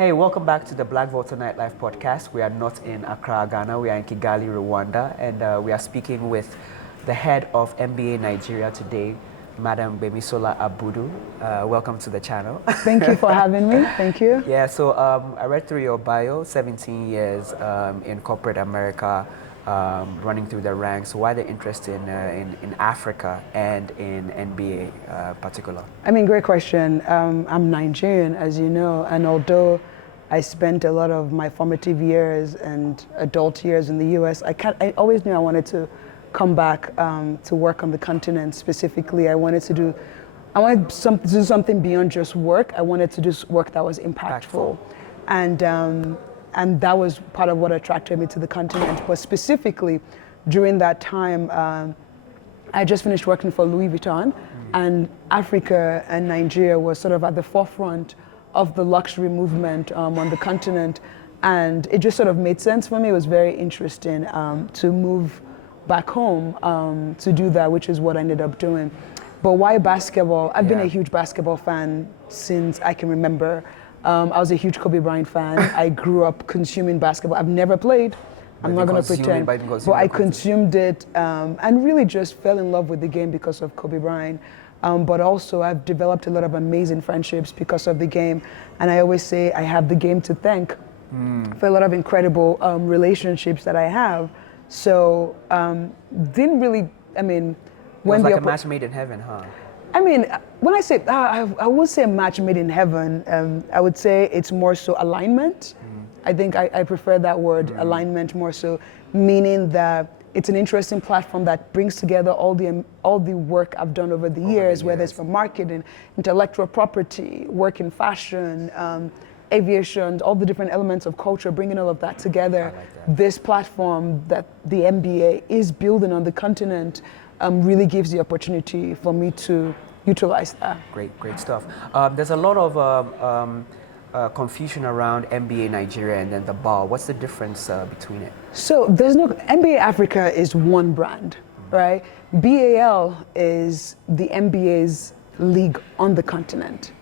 Hey, welcome back to the Blacvolta Podcast. We are not in Accra, Ghana. We are in Kigali, Rwanda, and we are speaking with the head of NBA Nigeria today, Madam Bemisola Abudu. Welcome to the channel. Thank you for having me. Thank you. Yeah, so I read through your bio, 17 years in corporate America, running through the ranks. Why the interest in Africa and in NBA particular? I mean, great question. I'm Nigerian, as you know, and although I spent a lot of my formative years and adult years in the US, I always knew I wanted to come back to work on the continent. Specifically, I wanted to do something beyond just work. I wanted to do work that was impactful. And that was part of what attracted me to the continent. But specifically, during that time, I just finished working for Louis Vuitton, and Africa and Nigeria was sort of at the forefront of the luxury movement on the continent. And it just sort of made sense for me. It was very interesting to move back home to do that, which is what I ended up doing. But why basketball? I've been a huge basketball fan since I can remember. I was a huge Kobe Bryant fan. I grew up consuming basketball. I've never played. I'm not going to pretend. But I consumed it and really just fell in love with the game because of Kobe Bryant. But also I've developed a lot of amazing friendships because of the game. And I always say I have the game to thank for a lot of incredible relationships that I have. So didn't really, I mean, when it was like a match made in heaven, huh? I mean, when I say, I would say a match made in heaven, I would say it's more so alignment. I think I prefer that word, alignment, more so, meaning that it's an interesting platform that brings together all the work I've done over the years, whether it's from marketing, intellectual property, work in fashion, aviation, all the different elements of culture, bringing all of that together. Like that. This platform that the NBA is building on the continent really gives the opportunity for me to utilize that. Great stuff. There's a lot of confusion around NBA Nigeria and then the BAL. What's the difference between it? So there's no, NBA Africa is one brand, right? BAL is the NBA's league on the continent.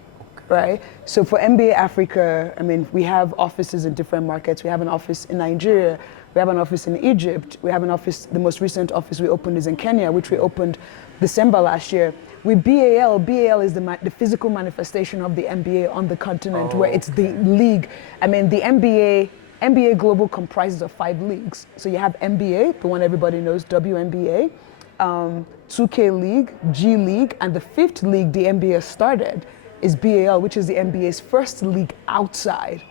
Right? So for NBA Africa, I mean, we have offices in different markets. We have an office in Nigeria. We have an office in Egypt. We have an office, the most recent office we opened is in Kenya, which we opened December last year. With BAL is the physical manifestation of the NBA on the continent, where it's the league. I mean, the NBA Global comprises of 5 leagues. So you have NBA, the one everybody knows, WNBA, 2K League, G League, and the 5th league the NBA started is BAL, which is the NBA's first league outside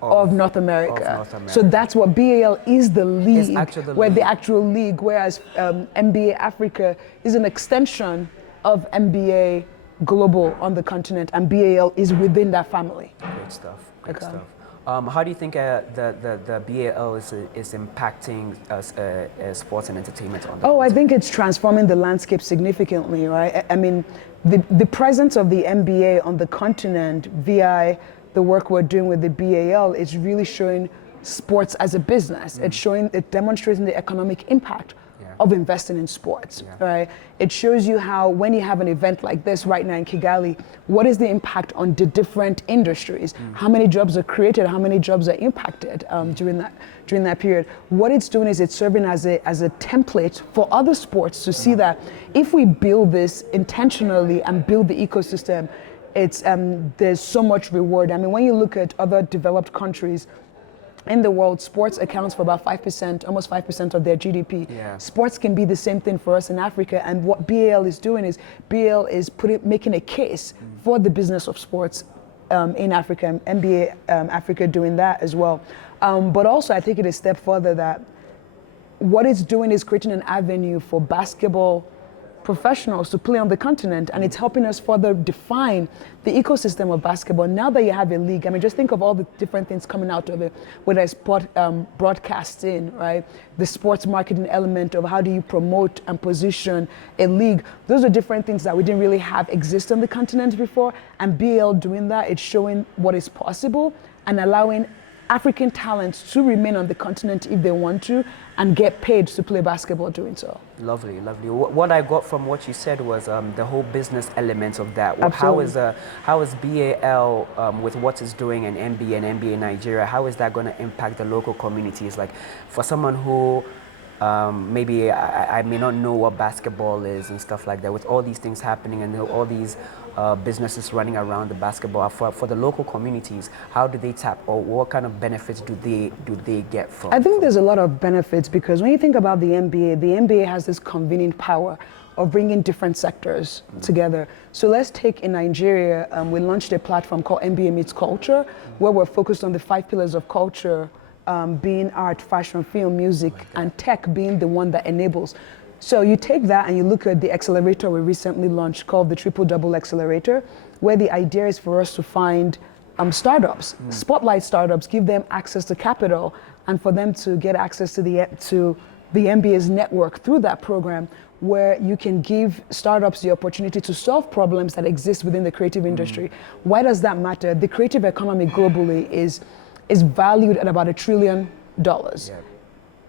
of North America. So that's what BAL is, the league, the actual league, whereas NBA Africa is an extension of NBA Global on the continent, and BAL is within that family. Great stuff. How do you think the BAL is impacting sports and entertainment on the continent? I think it's transforming the landscape significantly, right? I mean, the presence of the NBA on the continent via the work we're doing with the BAL is really showing sports as a business. It's demonstrating the economic impact of investing in sports, right? It shows you how, when you have an event like this right now in Kigali, what is the impact on the different industries? How many jobs are created? How many jobs are impacted during that period? What it's doing is it's serving as a template for other sports to see that if we build this intentionally and build the ecosystem, there's so much reward. I mean, when you look at other developed countries in the world, sports accounts for about 5%, almost 5% of their GDP. Sports can be the same thing for us in Africa, and what BAL is doing is making a case for the business of sports in Africa, and NBA Africa doing that as well. But also, I take it a step further that what it's doing is creating an avenue for basketball professionals to play on the continent, and it's helping us further define the ecosystem of basketball. Now that you have a league, I mean, just think of all the different things coming out of it, whether it's broadcasting, right? The sports marketing element of how do you promote and position a league. Those are different things that we didn't really have exist on the continent before, and BAL doing that, it's showing what is possible and allowing African talents to remain on the continent if they want to and get paid to play basketball doing so. Lovely, lovely. What I got from what you said was the whole business element of that. Absolutely. How is BAL with what it's doing in NBA and NBA Nigeria? How is that going to impact the local communities? Like for someone who maybe I may not know what basketball is and stuff like that. With all these things happening and all these businesses running around the basketball, for the local communities, how do they tap, or what kind of benefits do they get from? I think there's a lot of benefits, because when you think about the NBA has this convening power of bringing different sectors together. So let's take in Nigeria, we launched a platform called NBA Meets Culture, where we're focused on the 5 pillars of culture, being art, fashion, film, music, and tech being the one that enables. So you take that and you look at the accelerator we recently launched called the Triple Double Accelerator, where the idea is for us to find startups, spotlight startups, give them access to capital, and for them to get access to the NBA's network through that program, where you can give startups the opportunity to solve problems that exist within the creative industry. Why does that matter? The creative economy globally is valued at about $1 trillion. Yeah.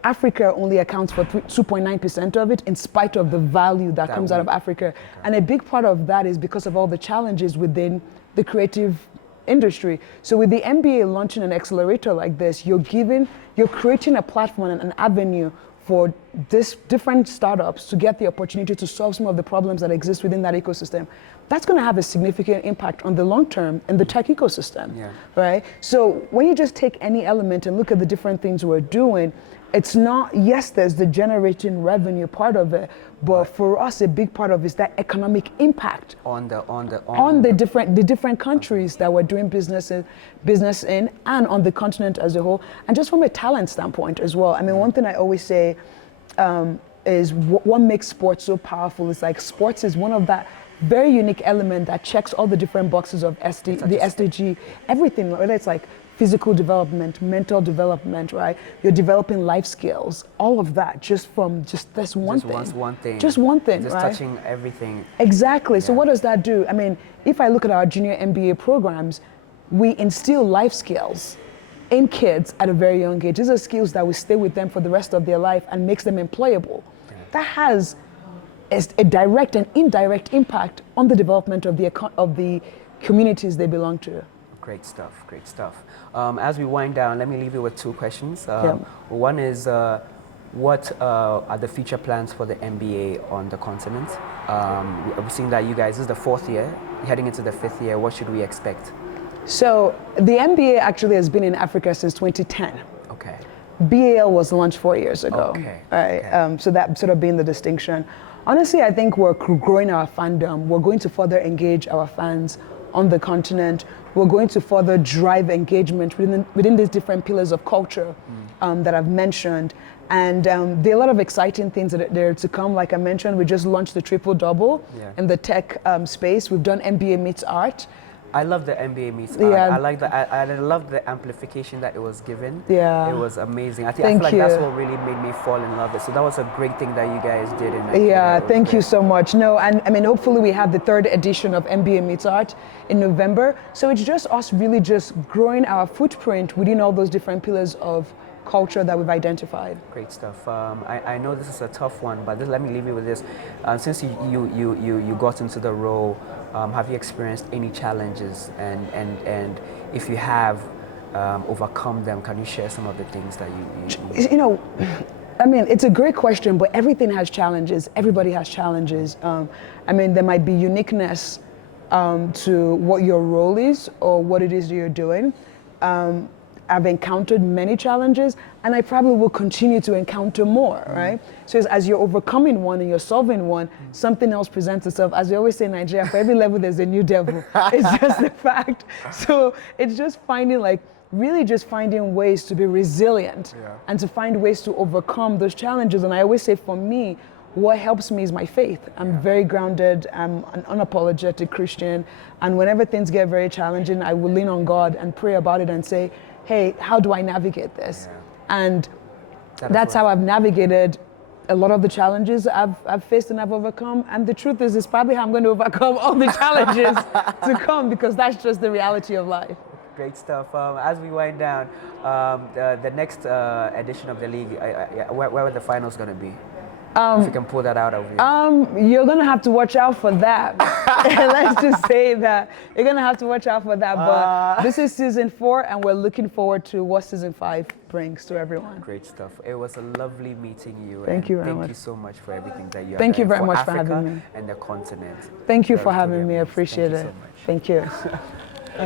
Africa only accounts for 2.9% of it, in spite of the value that comes out of Africa. Okay. And a big part of that is because of all the challenges within the creative industry. So with the NBA launching an accelerator like this, you're creating a platform and an avenue for different startups to get the opportunity to solve some of the problems that exist within that ecosystem. That's going to have a significant impact on the long term in the tech ecosystem, right? So when you just take any element and look at the different things we're doing, it's not, yes, there's the generating revenue part of it, but for us, a big part of it is that economic impact on the different countries that we're doing business in, and on the continent as a whole, and just from a talent standpoint as well. I mean, one thing I always say is what makes sports so powerful is like sports is one of that very unique element that checks all the different boxes of the SDG, everything, whether it's like physical development, mental development, right? You're developing life skills, all of that just from this one thing. Just one thing, just right? touching everything. Exactly. So what does that do? I mean, if I look at our junior MBA programs, we instill life skills in kids at a very young age. These are skills that will stay with them for the rest of their life and makes them employable. Yeah. That has a direct and indirect impact on the development of the communities they belong to. Great stuff, great stuff. As we wind down, let me leave you with 2 questions. One is, what are the future plans for the NBA on the continent? We've seen that you guys, this is the 4th year, heading into the 5th year. What should we expect? So the NBA actually has been in Africa since 2010. Okay. BAL was launched 4 years ago. Okay. Right. Okay. So that sort of being the distinction. Honestly, I think we're growing our fandom. We're going to further engage our fans on the continent. We're going to further drive engagement within these different pillars of culture that I've mentioned. And there are a lot of exciting things that are to come. Like I mentioned, we just launched the Triple Double in the tech space. We've done NBA Meets Art. I love the NBA Meets Art. I like I love the amplification that it was given. Yeah. It was amazing. I feel like that's what really made me fall in love with it. So that was a great thing that you guys did in Nigeria. Yeah, thank you so much. No, and I mean, hopefully we have the 3rd edition of NBA Meets Art in November. So it's just us really just growing our footprint within all those different pillars of culture that we've identified. Great stuff. I know this is a tough one, but let me leave you with this. Since you got into the role, have you experienced any challenges? And if you have overcome them, can you share some of the things that you know, I mean, it's a great question, but everything has challenges. Everybody has challenges. I mean, there might be uniqueness to what your role is or what it is you're doing. I've encountered many challenges, and I probably will continue to encounter more, right? So as you're overcoming one and you're solving one, something else presents itself. As we always say in Nigeria, for every level there's a new devil. It's just a fact. So it's just finding really just finding ways to be resilient and to find ways to overcome those challenges. And I always say, for me, what helps me is my faith. I'm very grounded, I'm an unapologetic Christian, and whenever things get very challenging, I will lean on God and pray about it and say, hey, how do I navigate this? And that's how I've navigated a lot of the challenges I've faced and I've overcome. And the truth is probably how I'm going to overcome all the challenges to come, because that's just the reality of life. Great stuff. As we wind down, the next edition of the league, where are the finals going to be? If you can pull that out of you. You're gonna have to watch out for that. Let's just say that you're gonna have to watch out for that. But this is season 4, and we're looking forward to what season 5 brings to everyone. Great stuff. It was a lovely meeting you. Thank you very much. Thank you so much for everything that you have Thank you done very for much Africa for having me. And the continent. Thank you for having me. I appreciate it. Thank you so much. Thank you.